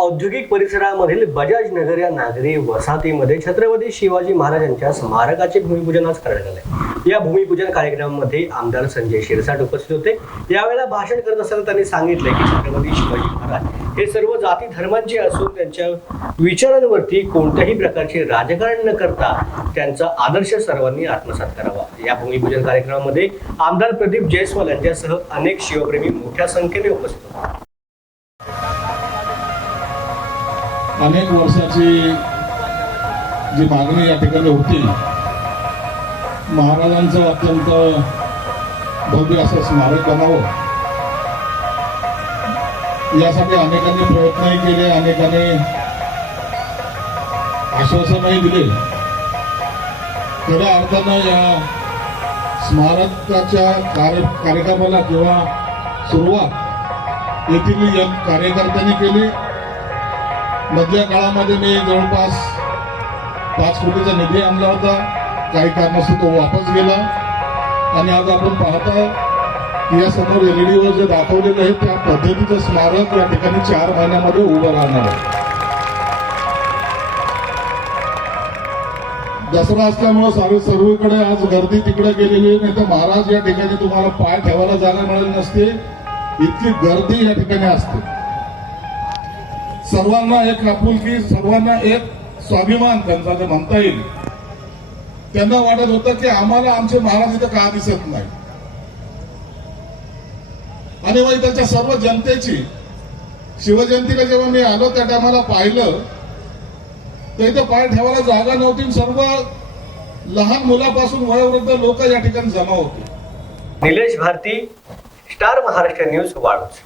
औद्योगिक परिसरामधील बजाज नगर या नागरी वसाहतीमध्ये छत्रपती शिवाजी महाराजांच्या स्मारकाचे भूमिपूजन आज करण्यात आले या भूमिपूजन कार्यक्रमामध्ये आमदार संजय शिरसाट उपस्थित होते. यावेळेला भाषण करत असताना त्यांनी सांगितले की छत्रपती शिवाजी महाराज हे सर्व जाती धर्मांचे असून त्यांच्या विचारांवरती कोणत्याही प्रकारचे राजकारण न करता त्यांचा आदर्श सर्वांनी आत्मसात करावा. या भूमिपूजन कार्यक्रमामध्ये आमदार प्रदीप जयस्वाल यांच्यासह अनेक शिवप्रेमी मोठ्या संख्येने उपस्थित होते. अनेक वर्षाची जी मागणी या ठिकाणी होती महाराजांचं अत्यंत भव्य असं स्मारक बनावं. यासाठी अनेकांनी प्रयत्नही केले अनेकांनी आश्वासनही दिले. खऱ्या अर्थानं या स्मारकाच्या कार्य कार्यक्रमाला किंवा सुरुवात येथील या कार्यकर्त्यांनी केली. मधल्या काळामध्ये मी जवळपास पाच कोटीचा निधी आणला होता. काही कारणास्तव तो वापस गेला. आणि आज आपण पाहता की या समोर एलईडीवर जे दाखवलेलं आहे त्या पद्धतीचं स्मारक या ठिकाणी चार महिन्यामध्ये उभं राहणार आहे. दसरा असल्यामुळे सारे सर्वीकडे आज गर्दी तिकडे गेलेली आहे. नाही तर महाराज या ठिकाणी तुम्हाला पाय ठेवायला जागा मिळाली नसते. इतकी गर्दी या ठिकाणी असते. सर्वांना एक आपुलकी सर्वांना एक स्वाभिमान त्यांचा जर म्हणता येईल. त्यांना वाटत होतं की आम्हाला आमचे महाराज इथं का दिसत नाही? आणि मग त्याच्या सर्व जनतेची शिवजयंतीला जेव्हा मी आलो त्या टायमाला पाहिलं तर इथं पाय ठेवायला जागा नव्हती आणि सर्व लहान मुलापासून वयोवृद्ध लोक या ठिकाणी जमा होते. Nilesh Bharti Star Maharashtra News Waluj.